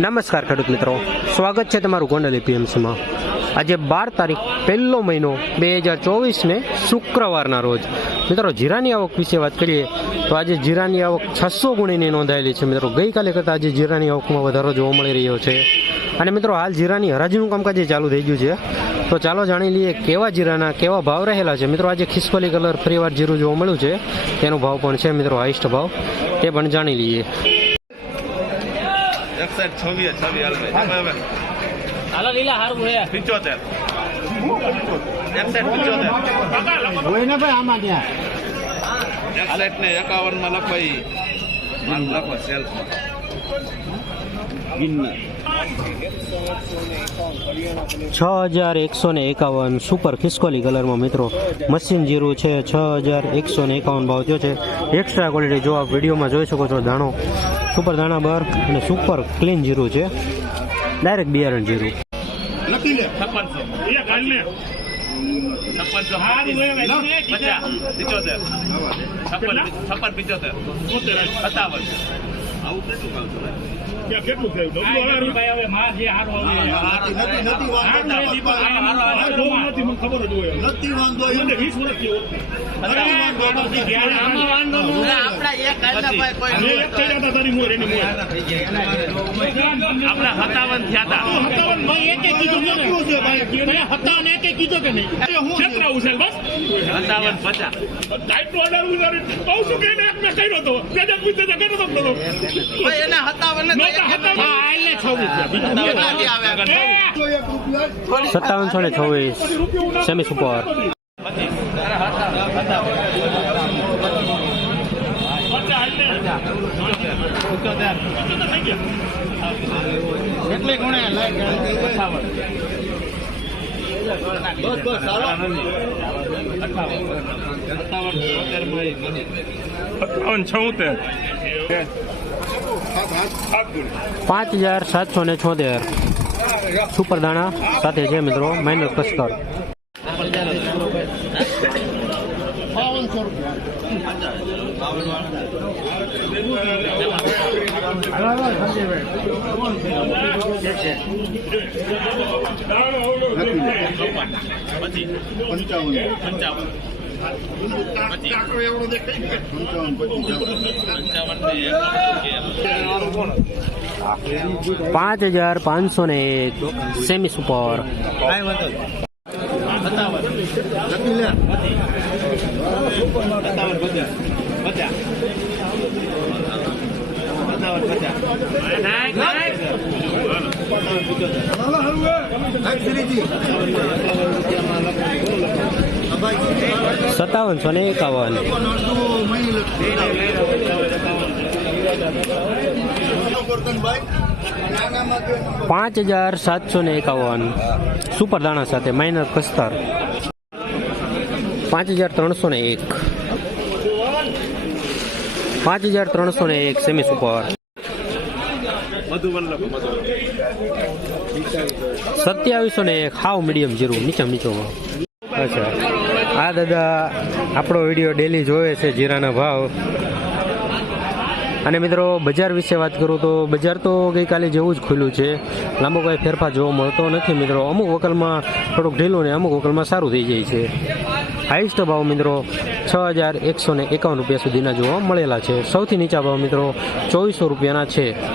નમસ્કાર ખેડૂત મિત્રો. સ્વાગત છે તમારું ગોંડલ એપીએમસીમાં. આજે બાર તારીખ પહેલો મહિનો બે હજાર ચોવીસને શુક્રવારના રોજ. મિત્રો, જીરાની આવક વિશે વાત કરીએ તો આજે જીરાની આવક છસો ગુણીની નોંધાયેલી છે મિત્રો. ગઈકાલે કરતાં આજે જીરાની આવકમાં વધારો જોવા મળી રહ્યો છે. અને મિત્રો, હાલ જીરાની હરાજીનું કામકાજ ચાલુ થઈ ગયું છે. તો ચાલો જાણી લઈએ કેવા જીરાના કેવા ભાવ રહેલા છે. મિત્રો, આજે ખિસકોલી કલર ફરીવાર જીરું જોવા મળ્યું છે. તેનો ભાવ પણ છે મિત્રો હાઈસ્ટ ભાવ. તે પણ જાણી લઈએ. એકસઠ છવ્વીસ છવ્વીસ હાલ ભાઈ. હવે હાલો લીલા હારું હે. પિંચોતેર. એકસઠ પિંચોતેર. હોય ને એકાવનમાં લખવાઈ માલ લખો સેલ્સમાં છ હજાર એકસો ને એકાવન સુપર ખિસકોલી કલરમાં મિત્રો મશીન જીરું છે. છ હજાર એકસો ને એકાવન ભાવ થયો છે. એક્સ્ટ્રા ક્વોલિટી જો આપ વિડીયોમાં જોઈ શકો છો દાણો સુપર દાણા બર અને સુપર ક્લીન જીરું છે. ડાયરેક્ટ બિયારણ જીરું. છપ્પન છપ્પન સત્તાવન. આવું કેટલું છો ભાઈ હવે માં જે હારું હવે હારું હે દીપક હારું હે આપણા સત્તાવન થયા હતા. હતાવન પચાસ. સત્તાવનસો ને છવ્વીસ સેમી સુપર છોતેર પાંચ હજાર સાતસો ને છોતેર. સુપર દાણા સાથે છે મિત્રો માઇનર પંચાવન પંચાવન. પાંચ હજાર પાંચસો ને એક સેમી સુપર. સત્તાવનસો ને એકાવન. પાંચ હજાર સાતસો ને એકાવન. સુપર દાણા સાથે માઇનર કસ્તર પાંચ હજાર ત્રણસો ને એક. પાંચ હજાર ત્રણસો ને એક સેમી સુપર સત્યાવીસો ને એક, હાવ મીડિયમ જીરું નીચે નીચો અચ્છા. આ દાદા આપણો વીડિયો ડેલી જોવે છે, જીરાના ભાવ. અને મિત્રો, બજાર વિશે વાત કરું તો બજાર તો ગઈકાલે જેવું જ ખુલ્યું છે. લાંબો કોઈ ફેરફાર જોવા મળતો નથી મિત્રો. અમુક વકલમાં થોડુંક ઢીલું ને અમુક વકલમાં સારું થઈ જાય છે. હાઈસ્ટ ભાવ મિત્રો છ હજાર એકસો ને એકાવન રૂપિયા સુધીના જોવા મળેલા છે. સૌથી નીચા ભાવ મિત્રો ચોવીસો રૂપિયાના છે.